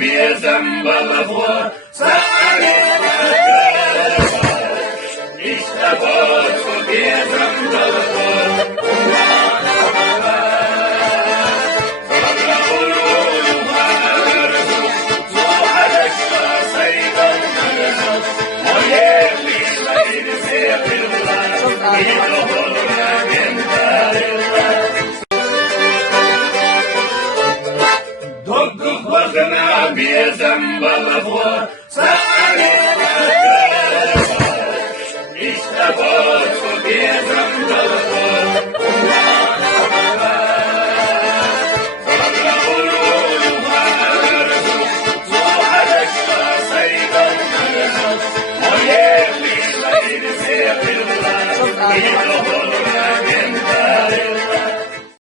bir zembalık var, sarıda kız var. İşte bu bir zembalık var, Dokuz başına bir zembalık var,